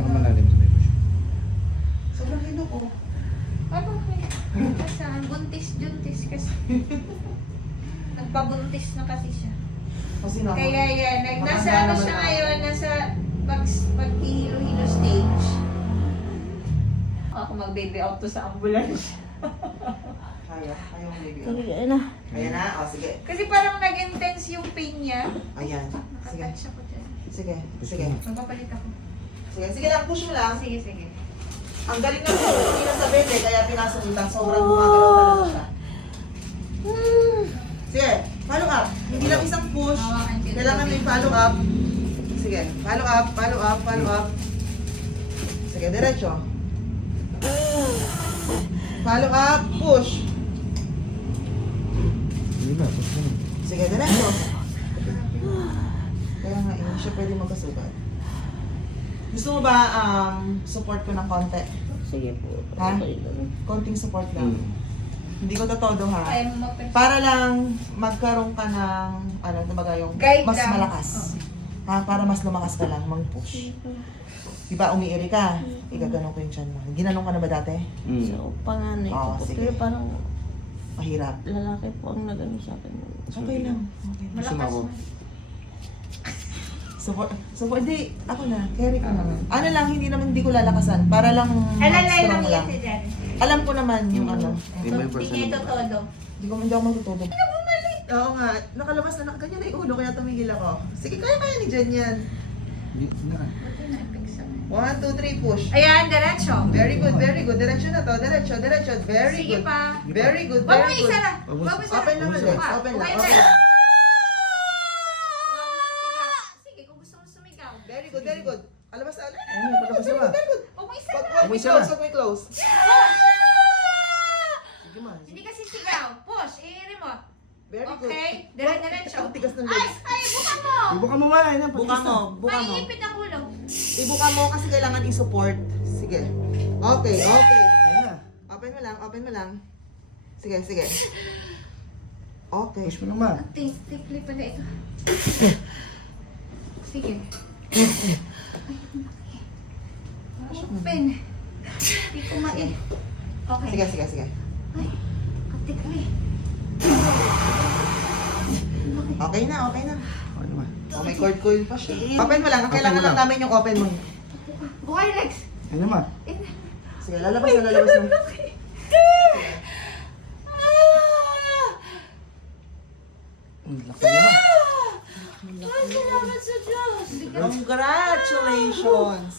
Pinakamalalim sa may push. Sobrang hilo ko. Ano saan? Buntis kasi. Nagpabuntis na kasi siya. Kasi naman. Kaya yan, nasa Matanda ano naman siya ako. ngayon, nasa paghihilo-hilo stage. Ako mag-baby out to sa ambulance. Kaya yung baby. Kaya na. Kaya na? O, sige. Kasi parang nag-intense yung pain niya. Ayan. Sige. Nakatouch ako dyan. Sige. Sige. Magpapalit ako. Sige. Sige lang. Push mo lang. Sige, sige. Ang galing na po. Hindi na sa bebe. Kaya pinasulitan. Sobrang gumagalaw talaga siya. Sige. Follow up. Hindi lang isang push. Hawakan ko. Kailangan may follow up. Sige. Follow up. Follow up. Follow up. Sige. Diretso. Follow up. Push. Hindi na, push mo na. Sige. Diretso. Kaya nga, hindi siya pwede magkasugat. Gusto mo ba support ko ng konti? Sige po. Ha? Okay lang. Konting support lang. Hindi ko tatodo ha. Kaya mo mapin. Para lang magkaroon ka ng, ano, kumbaga yung Guide mas lang. malakas. Ha? Para mas lumakas ka lang, mag-push. Diba, umiiri ka? Igaganon ko yung tiyan mo. Ginanong ka na ba dati? So, panganay ko Oo, po. sige. Pero parang Mahirap. lalaki po ang nagano sa akin. Okay lang. Okay. Gusto mo ako? Support, hindi, ako na, carry ko naman. Ano lang, hindi ko lalakasan. Para lang Alalay lang strong yan si Jen. Alam ko naman yung ano. Hindi mo yung person Hindi niya mo. todo. Hindi ako matutulog. Oo nga, nakalabas na ganyan na yung ulo, kaya tumigil ako. Sige, kaya ni Jen yan. Hindi na. Buti na ipiksa. 1, 2, 3, push. Ayan, diretso. Very good, very good. Diretso na to, diretso. Very Sige good. pa. Very good, Wag mo very good. isa na. Wag mo Wag mo isa na. Open lang Wag mo ulit, isa. open lang, Okay, open na. lang. Wag mo sigaw. Sige, kung gusto mo sumigaw. Very good, very good. Alabas na. Ano, palabas na ba? Very good. Wag mo isa Wag na. wag May may isa close, na. wag may close. Sige ma. Hindi kasi sigaw. Push, i-remote. Very good. Okay, diretso. Ang tigas ng Ay, legs. ay, buka mo. Ibuka mo ba? Ayun, Buka mo, buka mo. Maiipit ang ulo. Ibuka mo kasi kailangan i-support. Sige. Okay, okay. Ayun na. Open mo lang, open mo lang. Sige, sige. Okay. Push mo na ma. Ang tikli pala ito. Sige. Open. Hindi ko Okay. Sige, sige, sige. Ay, katikli. Okay na, okay na. Okay naman. Oh, may cord coil pa siya. Open mo lang. Ang kailangan Open mo lang lang. namin yung open mo. Buka yung legs. Ayun naman. Sige, lalabas na, lalabas na. Ang laki naman. Salamat sa Diyos. Congratulations!